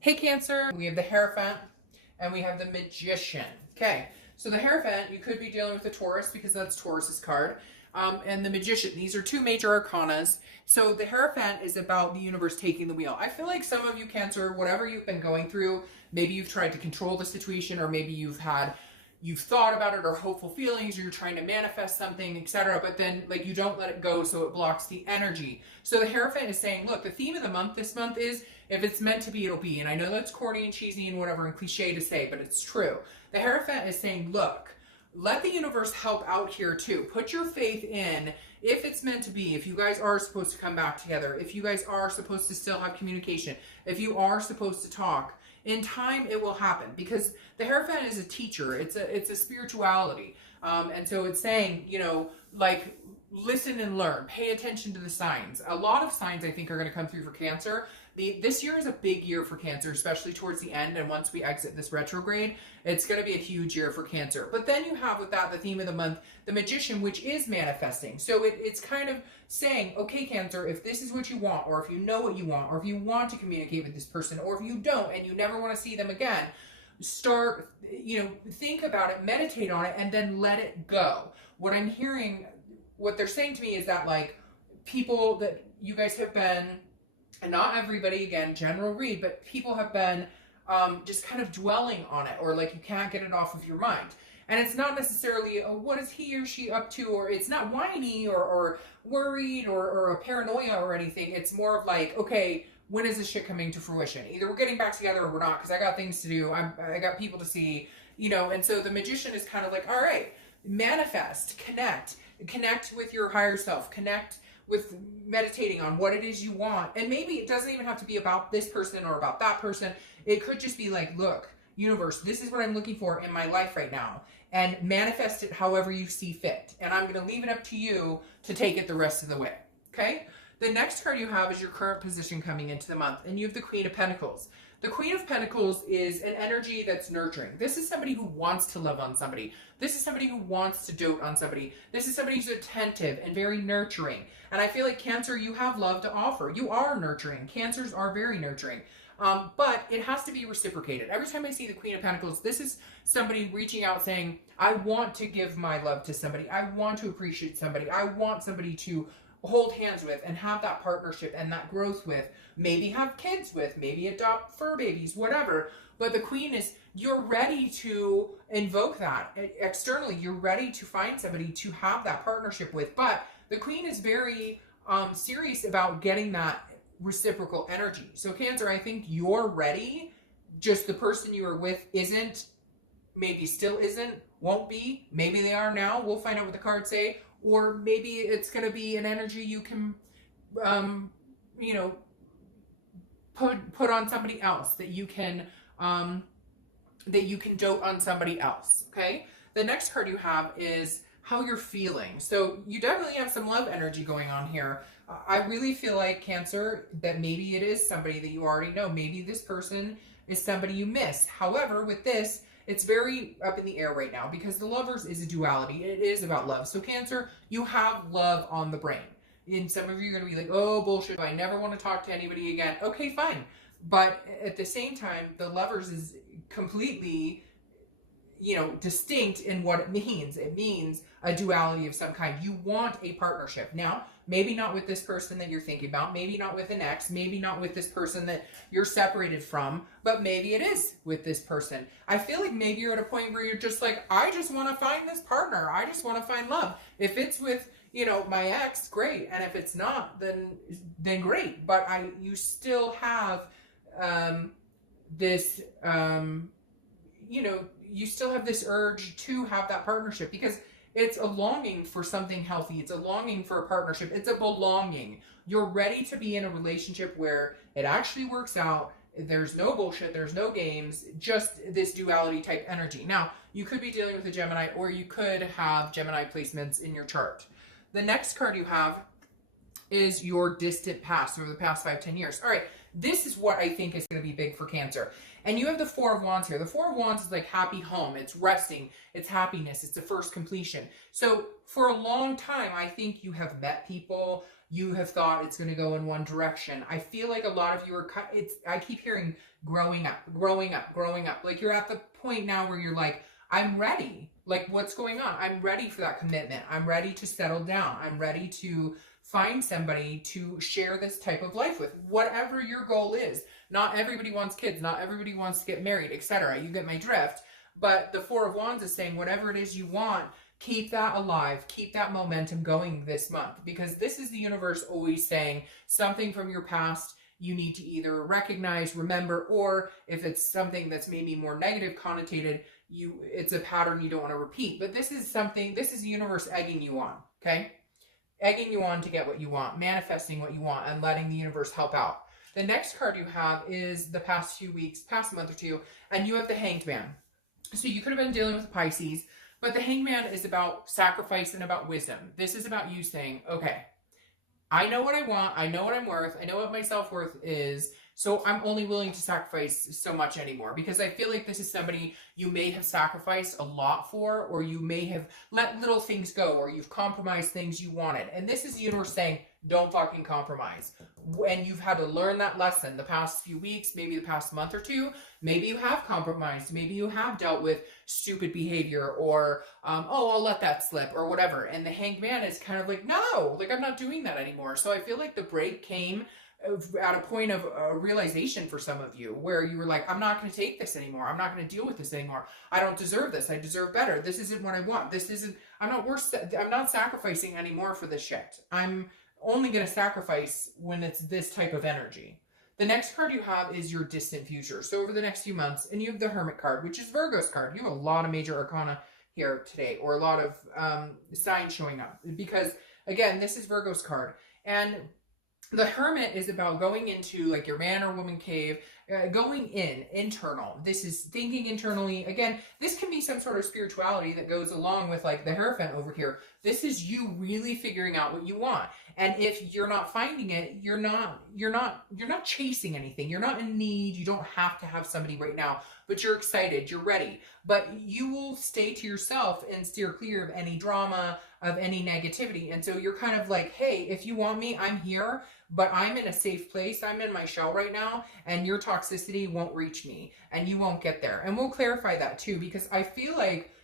Hey Cancer, we have the Hierophant and we have the Magician. Okay, so the Hierophant, you could be dealing with the Taurus because that's Taurus's card. And the Magician, these are two major arcanas. So the Hierophant is about the universe taking the wheel. I feel like some of you Cancer, whatever you've been going through, maybe you've tried to control the situation, or maybe you've thought about it, or hopeful feelings, or you're trying to manifest something, etc. But then like you don't let it go, so it blocks the energy. So the Hierophant is saying, look, the theme of the month this month is, if it's meant to be, it'll be. And I know that's corny and cheesy and whatever and cliche to say, but it's true. The Hierophant is saying, look, let the universe help out here too. Put your faith in, if it's meant to be, if you guys are supposed to come back together, if you guys are supposed to still have communication, if you are supposed to talk, in time it will happen. Because the Hierophant is a teacher. It's a spirituality. And so it's saying, you know, like, listen and learn. Pay attention to the signs. A lot of signs, I think, are going to come through for Cancer. This year is a big year for Cancer, especially towards the end. And once we exit this retrograde, it's going to be a huge year for Cancer. But then you have with that the theme of the month, the Magician, which is manifesting. So it's kind of saying, okay, Cancer, if this is what you want, or if you know what you want, or if you want to communicate with this person, or if you don't and you never want to see them again, start, you know, think about it, meditate on it, and then let it go. What I'm hearing, what they're saying to me is that, like, people that you guys have been, and not everybody, again, general read, but people have been just kind of dwelling on it, or like you can't get it off of your mind. And it's not necessarily, oh, what is he or she up to, or it's not whiny or worried or a paranoia or anything. It's more of like, okay, when is this shit coming to fruition? Either we're getting back together or we're not, because I got things to do. I got people to see, you know. And so the Magician is kind of like, all right, manifest, connect with your higher self, connect with meditating on what it is you want. And maybe it doesn't even have to be about this person or about that person. It could just be like, look, universe, this is what I'm looking for in my life right now. And manifest it however you see fit. And I'm going to leave it up to you to take it the rest of the way. Okay? The next card you have is your current position coming into the month. And you have the Queen of Pentacles. The Queen of Pentacles is an energy that's nurturing. This is somebody who wants to love on somebody. This is somebody who wants to dote on somebody. This is somebody who's attentive and very nurturing. And I feel like Cancer, you have love to offer. You are nurturing. Cancers are very nurturing. But it has to be reciprocated. Every time I see the Queen of Pentacles, this is somebody reaching out saying, I want to give my love to somebody. I want to appreciate somebody. I want somebody to hold hands with and have that partnership and that growth with, maybe have kids with, maybe adopt fur babies, whatever. But the Queen is, you're ready to invoke that externally. You're ready to find somebody to have that partnership with. But the Queen is very serious about getting that reciprocal energy. So Cancer, I think you're ready. Just the person you are with isn't, maybe still isn't, won't be. Maybe they are now. We'll find out what the cards say. Or maybe it's going to be an energy you can, you know, put on somebody else, that you can dote on somebody else. Okay. The next card you have is how you're feeling. So you definitely have some love energy going on here. I really feel like, Cancer, that maybe it is somebody that you already know. Maybe this person is somebody you miss. However, with this, it's very up in the air right now, because the Lovers is a duality. It is about love. So Cancer, you have love on the brain. And some of you are going to be like, oh, bullshit, I never want to talk to anybody again. Okay, fine. But at the same time, the Lovers is completely, you know, distinct in what it means. It means a duality of some kind. You want a partnership. Now, maybe not with this person that you're thinking about, maybe not with an ex, maybe not with this person that you're separated from, but maybe it is with this person. I feel like maybe you're at a point where you're just like, I just want to find this partner. I just want to find love. If it's with, you know, my ex, great. And if it's not, then great. But you still have this, you know, you still have this urge to have that partnership, because it's a longing for something healthy. It's a longing for a partnership. It's a belonging. You're ready to be in a relationship where it actually works out. There's no bullshit. There's no games. Just this duality type energy. Now, you could be dealing with a Gemini, or you could have Gemini placements in your chart. The next card you have is your distant past, or the past 5-10 years. All right. this is what I think is going to be big for Cancer. And you have the Four of Wands here. The Four of Wands is like happy home. It's resting. It's happiness. It's the first completion. So for a long time, I think you have met people. You have thought it's going to go in one direction. I feel like a lot of you are, I keep hearing growing up, growing up, growing up. Like you're at the point now where you're like, I'm ready. Like what's going on? I'm ready for that commitment. I'm ready to settle down. I'm ready to find somebody to share this type of life with, whatever your goal is. Not everybody wants kids. Not everybody wants to get married, etc. You get my drift. But the Four of Wands is saying whatever it is you want, keep that alive. Keep that momentum going this month, because this is the universe always saying something from your past you need to either recognize, remember, or if it's something that's maybe more negative connotated, it's a pattern you don't want to repeat. But this is the universe egging you on, okay? Egging you on to get what you want, manifesting what you want, and letting the universe help out. The next card you have is the past few weeks, past month or two, and you have the Hanged Man. So you could have been dealing with Pisces, but the Hanged Man is about sacrifice and about wisdom. This is about you saying, okay, I know what I want, I know what I'm worth, I know what my self-worth is, so I'm only willing to sacrifice so much anymore, because I feel like this is somebody you may have sacrificed a lot for, or you may have let little things go, or you've compromised things you wanted. And this is the universe saying, don't fucking compromise. And you've had to learn that lesson the past few weeks, maybe the past month or two. Maybe you have compromised. Maybe you have dealt with stupid behavior, or, oh, I'll let that slip, or whatever. And the Hanged Man is kind of like, no, like I'm not doing that anymore. So I feel like the break came at a point of realization for some of you, where you were like, I'm not going to take this anymore. I'm not going to deal with this anymore. I don't deserve this. I deserve better. This isn't what I want. This isn't, I'm not sacrificing anymore for this shit. I'm only going to sacrifice when it's this type of energy. The next card you have is your distant future. So over the next few months, and you have the Hermit card, which is Virgo's card. You have a lot of major arcana here today, or a lot of signs showing up, because again, this is Virgo's card. And the Hermit is about going into like your man or woman cave, going internal. This is thinking internally. Again, this can be some sort of spirituality that goes along with like the Hierophant over here. This is you really figuring out what you want. And if you're not finding it, you're not chasing anything. You're not in need. You don't have to have somebody right now, but you're excited, you're ready. But you will stay to yourself and steer clear of any drama, of any negativity. And so you're kind of like, hey, if you want me, I'm here, but I'm in a safe place. I'm in my shell right now, and your toxicity won't reach me, and you won't get there. And we'll clarify that too, because I feel like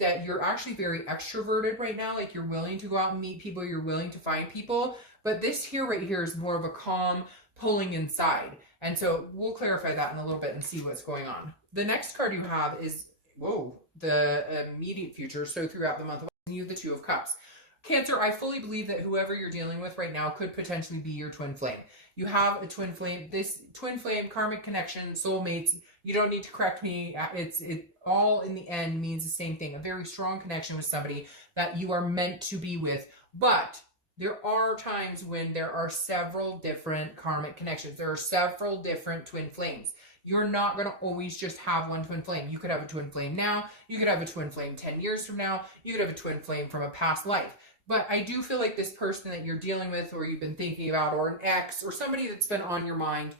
that you're actually very extroverted right now. Like you're willing to go out and meet people, you're willing to find people, but this here right here is more of a calm pulling inside. And so we'll clarify that in a little bit and see what's going on. The next card you have is, whoa, the immediate future. So throughout the month, you have the Two of Cups. Cancer, I fully believe that whoever you're dealing with right now could potentially be your twin flame. You have a twin flame, this twin flame, karmic connection, soulmates. You don't need to correct me. It all in the end means the same thing. A very strong connection with somebody that you are meant to be with. But there are times when there are several different karmic connections. There are several different twin flames. You're not going to always just have one twin flame. You could have a twin flame now. You could have a twin flame 10 years from now. You could have a twin flame from a past life. But I do feel like this person that you're dealing with, or you've been thinking about, or an ex, or somebody that's been on your mind,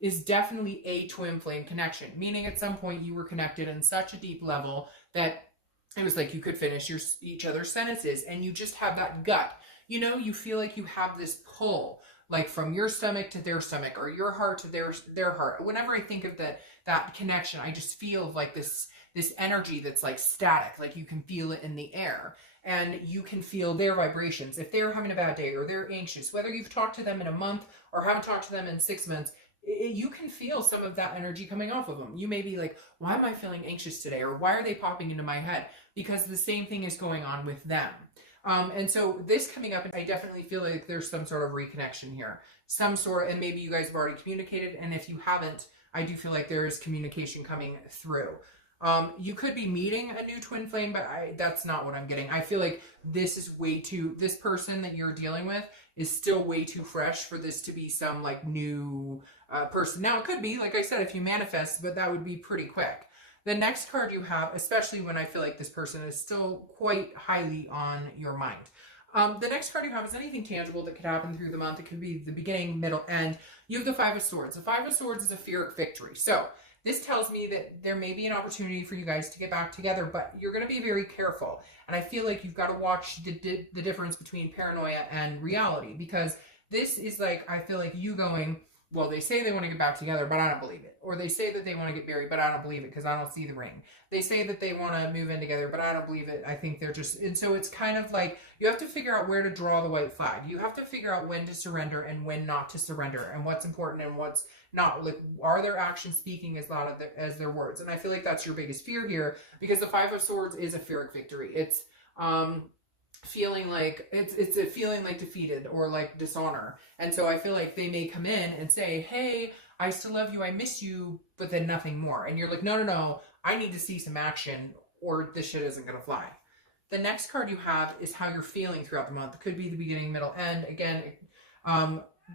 is definitely a twin flame connection. Meaning at some point you were connected in such a deep level that it was like you could finish each other's sentences, and you just have that gut. You know, you feel like you have this pull, like from your stomach to their stomach, or your heart to their heart. Whenever I think of that connection, I just feel like this energy that's like static, like you can feel it in the air. And you can feel their vibrations. If they're having a bad day or they're anxious, whether you've talked to them in a month or haven't talked to them in 6 months, you can feel some of that energy coming off of them. You may be like, why am I feeling anxious today? Or why are they popping into my head? Because the same thing is going on with them. And so this coming up, I definitely feel like there's some sort of reconnection here. Some sort, and maybe you guys have already communicated. And if you haven't, I do feel like there is communication coming through. You could be meeting a new twin flame, but that's not what I'm getting. I feel like this person that you're dealing with is still way too fresh for this to be some like new person. Now it could be, like I said, if you manifest, but that would be pretty quick. The next card you have, especially when I feel like this person is still quite highly on your mind. The next card you have is anything tangible that could happen through the month. It could be the beginning, middle, end. You have the Five of Swords. The Five of Swords is a Pyrrhic victory. So this tells me that there may be an opportunity for you guys to get back together, but you're going to be very careful. And I feel like you've got to watch the difference between paranoia and reality, because this is like, I feel like you going, well, they say they want to get back together, but I don't believe it. Or they say that they want to get married, but I don't believe it because I don't see the ring. They say that they want to move in together, but I don't believe it. I think they're just, and so it's kind of like, you have to figure out where to draw the white flag. You have to figure out when to surrender and when not to surrender, and what's important and what's not. Like, are their actions speaking as loud as their words? And I feel like that's your biggest fear here, because the Five of Swords is a Pyrrhic victory. It's, feeling like it's a feeling like defeated or like dishonor. And so I feel like they may come in and say, hey, I still love you, I miss you, but then nothing more. And you're like, no, I need to see some action or this shit isn't gonna fly. The next card you have is how you're feeling throughout the month. It could be the beginning, middle, end. Again,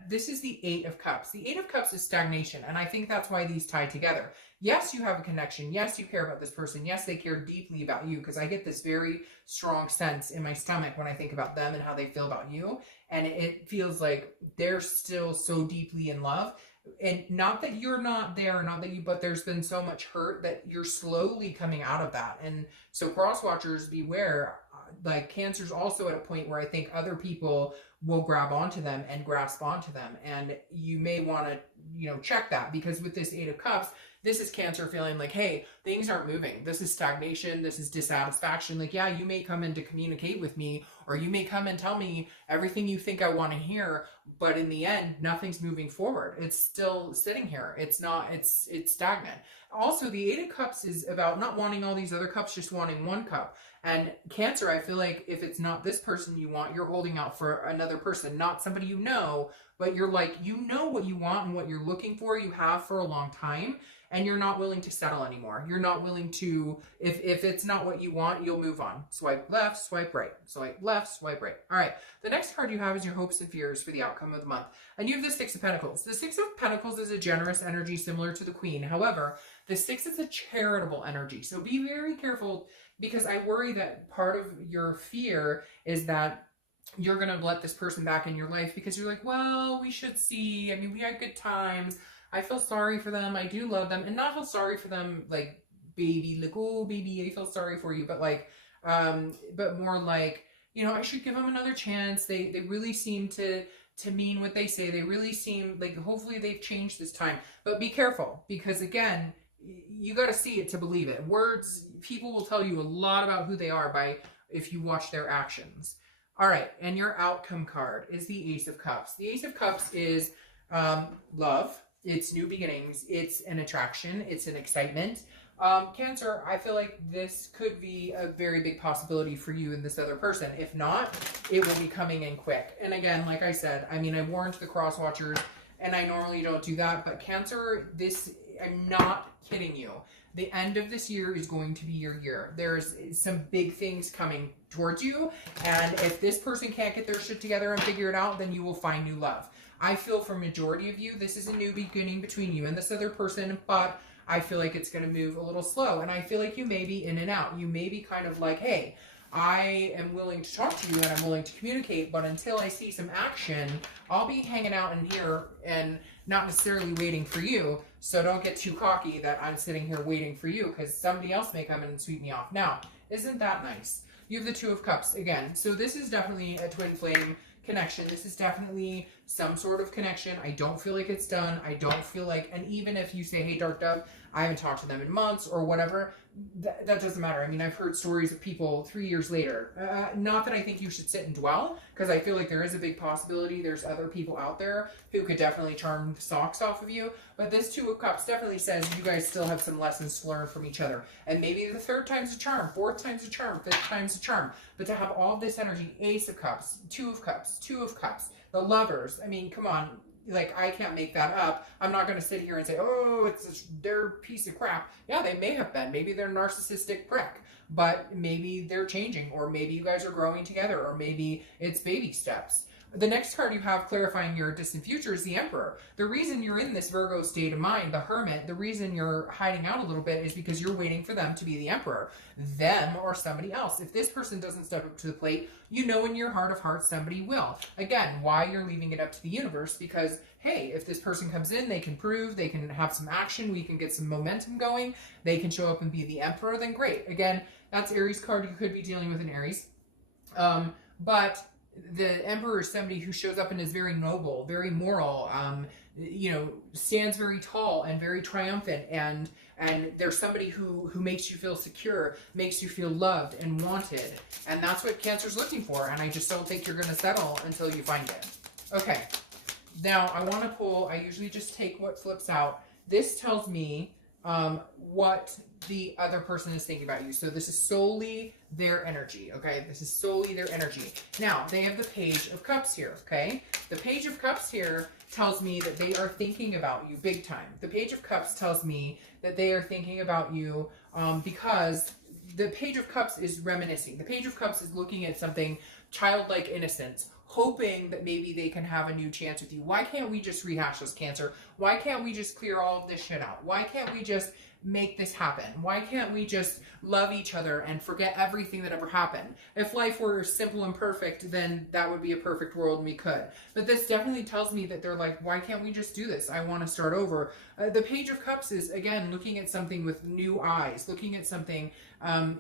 this is the Eight of Cups. The Eight of Cups is stagnation, and I think that's why these tie together. Yes, you have a connection. Yes, you care about this person. Yes, they care deeply about you, because I get this very strong sense in my stomach when I think about them and how they feel about you. And it feels like they're still so deeply in love. And not that you're not there, not that you, but there's been so much hurt that you're slowly coming out of that. And so cross watchers, beware. Like, Cancer's also at a point where I think other people will grab onto them and grasp onto them. And you may want to, check that, because with this Eight of Cups, this is Cancer feeling like, hey, things aren't moving. This is stagnation. This is dissatisfaction. Like, yeah, you may come in to communicate with me, or you may come and tell me everything you think I want to hear, but in the end, nothing's moving forward. It's still sitting here. It's not, it's stagnant. Also, the Eight of Cups is about not wanting all these other cups, just wanting one cup. And Cancer, I feel like if it's not this person you want, you're holding out for another person, not somebody you know, but you're like, you know what you want and what you're looking for, you have for a long time, and you're not willing to settle anymore. You're not willing to, if it's not what you want, you'll move on. Swipe left, swipe right. Swipe left, swipe right. All right, the next card you have is your hopes and fears for the outcome of the month. And you have the Six of Pentacles. The Six of Pentacles is a generous energy similar to the Queen. However, the Six is a charitable energy. So be very careful, because I worry that part of your fear is that you're going to let this person back in your life because you're like, well, we should see. I mean, we had good times. I feel sorry for them. I do love them. And not feel sorry for them like, baby, like, oh, baby, I feel sorry for you. But like, but more like, I should give them another chance. They really seem to mean what they say. They really seem like, hopefully they've changed this time. But be careful, because again, you got to see it to believe it. Words, people will tell you a lot about who they are if you watch their actions. All right, and your outcome card is the Ace of Cups. The Ace of Cups is love. It's new beginnings. It's an attraction. It's an excitement. Cancer, I feel like this could be a very big possibility for you and this other person. If not, it will be coming in quick. And again, like I said, I mean, I warned the cross watchers, and I normally don't do that, but Cancer, I'm not kidding you. The end of this year is going to be your year. There's some big things coming towards you, and if this person can't get their shit together and figure it out, then you will find new love. I feel for majority of you, this is a new beginning between you and this other person, but I feel like it's going to move a little slow, and I feel like you may be in and out. You may be kind of like, hey, I am willing to talk to you and I'm willing to communicate, but until I see some action, I'll be hanging out in here and not necessarily waiting for you. So don't get too cocky that I'm sitting here waiting for you, because somebody else may come in and sweep me off. Now, isn't that nice? You have the Two of Cups again. So this is definitely a twin flame connection. This is definitely some sort of connection. I don't feel like it's done. I don't feel like, and even if you say, hey, Dark Dove, I haven't talked to them in months or whatever, that doesn't matter. I mean, I've heard stories of people 3 years later. Not that I think you should sit and dwell, because I feel like there is a big possibility there's other people out there who could definitely charm the socks off of you. But this Two of Cups definitely says you guys still have some lessons to learn from each other. And maybe the third time's a charm, fourth time's a charm, fifth time's a charm. But to have all this energy, Ace of Cups, Two of Cups, Two of Cups, the Lovers, I mean, come on. Like, I can't make that up. I'm not going to sit here and say, oh, it's their piece of crap. Yeah, they may have been. Maybe they're a narcissistic prick, but maybe they're changing, or maybe you guys are growing together, or maybe it's baby steps. The next card you have clarifying your distant future is the Emperor. The reason you're in this Virgo state of mind, the Hermit, the reason you're hiding out a little bit is because you're waiting for them to be the Emperor. Them or somebody else. If this person doesn't step up to the plate, you know in your heart of hearts somebody will. Again, why you're leaving it up to the universe, because, hey, if this person comes in, they can prove, they can have some action, we can get some momentum going, they can show up and be the Emperor, then great. Again, that's Aries card. You could be dealing with an Aries. But the Emperor is somebody who shows up and is very noble, very moral, you know, stands very tall and very triumphant, and there's somebody who makes you feel secure, makes you feel loved and wanted, and that's what Cancer's looking for, and I just don't think you're going to settle until you find it. Okay, now I want to pull, I usually just take what flips out. This tells me what the other person is thinking about you. So this is solely their energy, okay? This is solely their energy. Now, they have the Page of Cups here, okay? The Page of Cups here tells me that they are thinking about you big time. The Page of Cups tells me that they are thinking about you because the Page of Cups is reminiscing. The Page of Cups is looking at something childlike innocence, hoping that maybe they can have a new chance with you. Why can't we just rehash this, Cancer? Why can't we just clear all of this shit out? Why can't we just make this happen? Why can't we just love each other and forget everything that ever happened? If life were simple and perfect, then that would be a perfect world and we could. But this definitely tells me that they're like, why can't we just do this? I want to start over. The Page of Cups is, again, looking at something with new eyes, looking at something,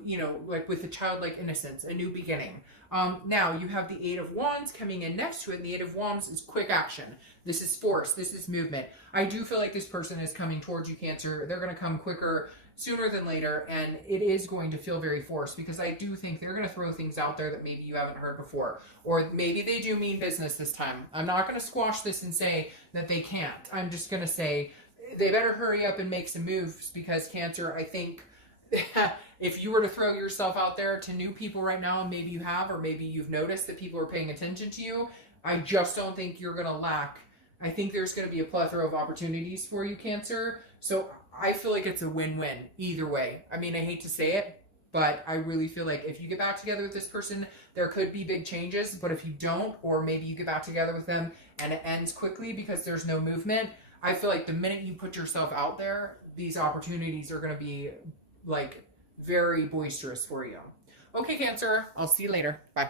you know, like with a childlike innocence, a new beginning. Now, you have the Eight of Wands coming in next to it, and the Eight of Wands is quick action. This is force. This is movement. I do feel like this person is coming towards you, Cancer. They're going to come quicker, sooner than later, and it is going to feel very forced, because I do think they're going to throw things out there that maybe you haven't heard before, or maybe they do mean business this time. I'm not going to squash this and say that they can't. I'm just going to say they better hurry up and make some moves, because Cancer, I think if you were to throw yourself out there to new people right now, and maybe you have, or maybe you've noticed that people are paying attention to you, I just don't think you're going to lack. I think there's going to be a plethora of opportunities for you, Cancer. So I feel like it's a win-win either way. I mean, I hate to say it, but I really feel like if you get back together with this person, there could be big changes. But if you don't, or maybe you get back together with them and it ends quickly because there's no movement, I feel like the minute you put yourself out there, these opportunities are going to be like very boisterous for you. Okay, Cancer, I'll see you later. Bye.